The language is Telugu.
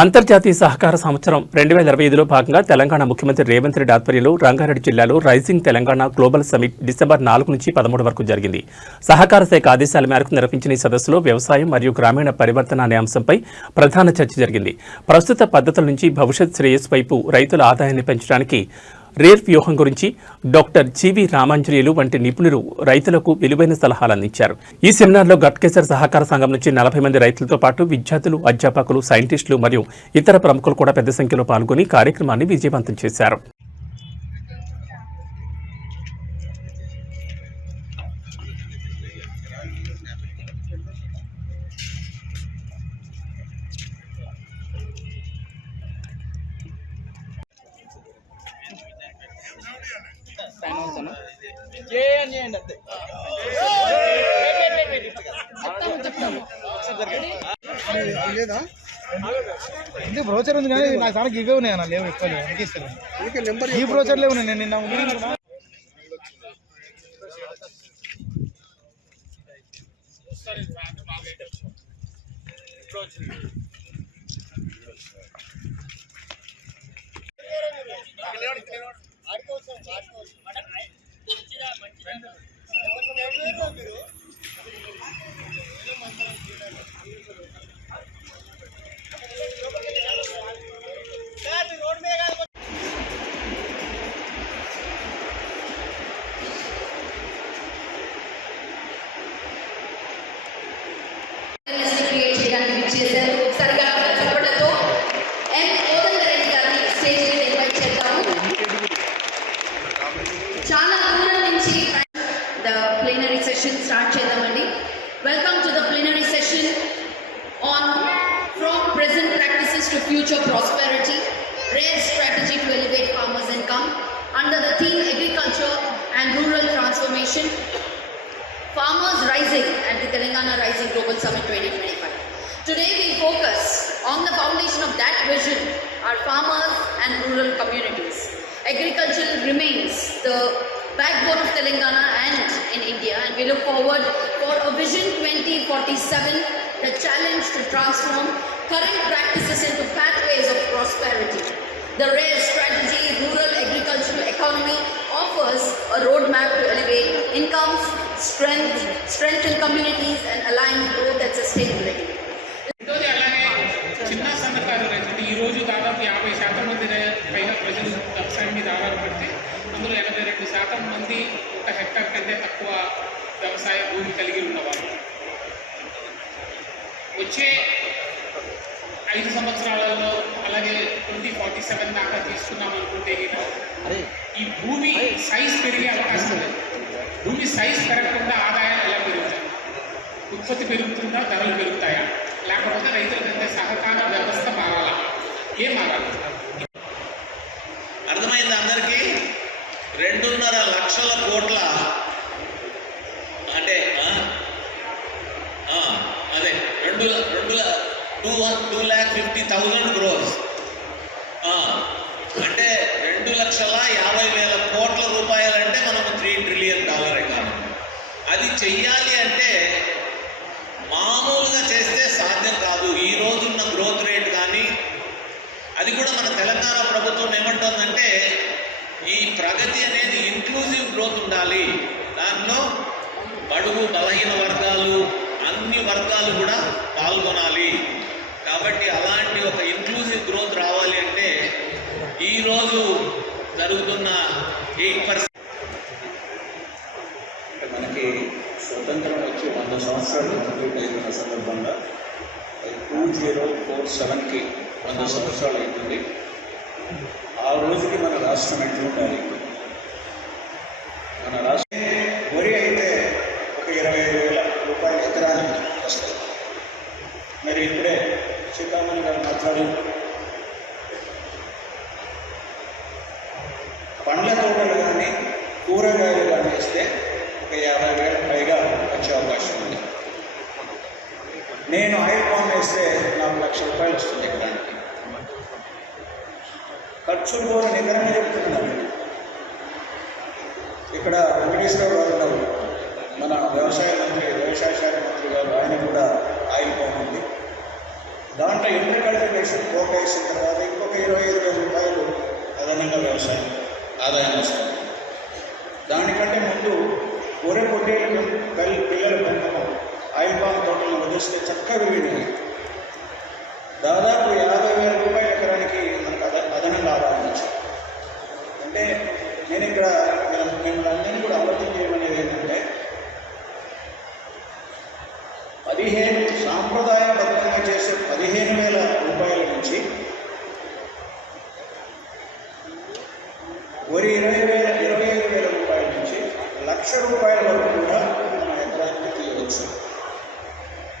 అంతర్జాతీయ సహకార సంవత్సరం 2025లో భాగంగా తెలంగాణ ముఖ్యమంత్రి రేవంత్ రెడ్డి ఆధ్వర్యంలో రంగారెడ్డి జిల్లాలో rising Telangana global summit December 4 నుంచి 13 వరకు జరిగింది. సహకార శాఖ ఆదేశాల మేరకు నిర్వహించిన ఈ సదస్సులో వ్యవసాయం మరియు గ్రామీణ పరివర్తన అనే అంశంపై ప్రధాన చర్చ జరిగింది. ప్రస్తుత పద్ధతుల నుంచి భవిష్యత్ శ్రేయస్సు వైపు రైతుల ఆదాయాన్ని పెంచడానికి రేర్ వ్యూహం గురించి డాక్టర్ జీవి రామాంజనేయులు వంటి నిపుణులు రైతులకు విలువైన సలహాలు అందించారు. ఈ సెమినార్లో గట్కేసర్ సహకార సంఘం నుంచి 40 మంది రైతులతో పాటు విద్యార్థులు, అధ్యాపకులు, సైంటిస్టులు మరియు ఇతర ప్రముఖులు కూడా పెద్ద సంఖ్యలో పాల్గొని కార్యక్రమాన్ని విజయవంతం చేశారు. ఇది బ్రోచర్ ఉంది కానీ నాకు చాలా గివ్వే ఉన్నాయి అన్న, లేవు ఎక్కువ లేవు. ఈ బ్రోచర్ లేవు నేను నిన్న Welcome to the plenary session on From Present Practices to Future Prosperity, Rare Strategy to Elevate Farmers' Income, under the theme Agriculture and Rural Transformation, Farmers Rising at the Telangana Rising Global Summit 2025. Today we focus on the foundation of that vision, our farmers and rural communities. Agriculture remains the backbone of Telangana and in India, and we look forward for a Vision 2047, the challenge to transform current practices into pathways of prosperity. The Rare Strategy Rural Agricultural Economy offers a roadmap to elevate incomes, strengthen communities and align growth and sustainability. చిన్న సన్నకారు రైతులు ఈరోజు దాదాపు 50% మంది పైగా ప్రజలు వ్యవసాయం మీద ఆధారపడితే అందులో 82% మంది 1 హెక్టార్ కంటే తక్కువ వ్యవసాయ భూమి కలిగి ఉన్నవారు. వచ్చే 5 సంవత్సరాలలో అలాగే 2047 దాకా తీసుకున్నాం అనుకుంటే ఈ భూమి సైజ్ పెరిగే అవకాశం లేదు. భూమి సైజ్ పెరగకుండా ఆదాయాలు ఎలా పెరుగుతాయి? ఉత్పత్తి పెరుగుతుందా, ధరలు పెరుగుతాయా? లేకపోతే రైతులకంటే సహకార వ్యవస్థ మారాలా? ఏం మారాలి? అర్థమైంది అందరికీ. 2.5 లక్షల కోట్ల అంటే అదే 2,50,000 crores అంటే 2,50,000 కోట్ల రూపాయలంటే మనము $3 ట్రిలియన్ ఎకానమీ. అది చెయ్యాలి అంటే మామూలుగా చేస్తే సాధ్యం కాదు. ఈ రోజున్న గ్రోత్ రేట్ కానీ అది కూడా మన తెలంగాణ ప్రభుత్వం ఏమంటుందంటే ఈ ప్రగతి అనేది ఇంక్లూజివ్ గ్రోత్ ఉండాలి. దానిలో బడుగు బలహీన వర్గాలు అన్ని వర్గాలు కూడా పాల్గొనాలి. కాబట్టి అలాంటి ఒక ఇంక్లూజివ్ గ్రోత్ రావాలి అంటే ఈరోజు జరుగుతున్న 8% మనకి స్వతంత్రం వచ్చి 100 సంవత్సరాలు కంప్లీట్ అయిన సందర్భంగా 2047కి 100 సంవత్సరాలు అవుతుంది. ఆ రోజుకి మన రాష్ట్రం ఎట్లా ఉండాలి? మన రాష్ట్రం వరి అయితే ఒక 25,000 రూపాయల ఎకరానికి వస్తుంది. మరి ఇప్పుడే సీతామణి గారు మాట్లాడి పండ్ల తోటలు కానీ కూరగాయలు కానీ వేస్తే ఒక 50,000 పైగా వచ్చే అవకాశం ఉంది. నేను ఆయిల్ పామ్ వేస్తే నాకు ₹1,00,000 వస్తుంది ఎకరానికి. ఖర్చులు కూడా నికరంగా చెప్తున్నాను. ఇక్కడ వెంకటేశ్వరరావు గారు ఉన్నారు, మన వ్యవసాయ శాఖ మంత్రి గారు, ఆయన కూడా ఆయిల్ పామ్ ఉంది. దాంట్లో అగ్రికల్చర్ పోలిస్తే చక్కగా పెరిగినాయి. దాదాపు 50,000 రూపాయల ఎకరానికి మనకు అదనంగా ఆదాయం వచ్చింది. అంటే నేను ఇక్కడ మిమ్మల్ని అందరినీ కూడా ఆలోచన చేయమనేది ఏంటంటే 15 సాంప్రదాయబద్ధంగా చేసే 15,000 రూపాయల నుంచి వరి 25,000 రూపాయల నుంచి 1,00,000 రూపాయల వరకు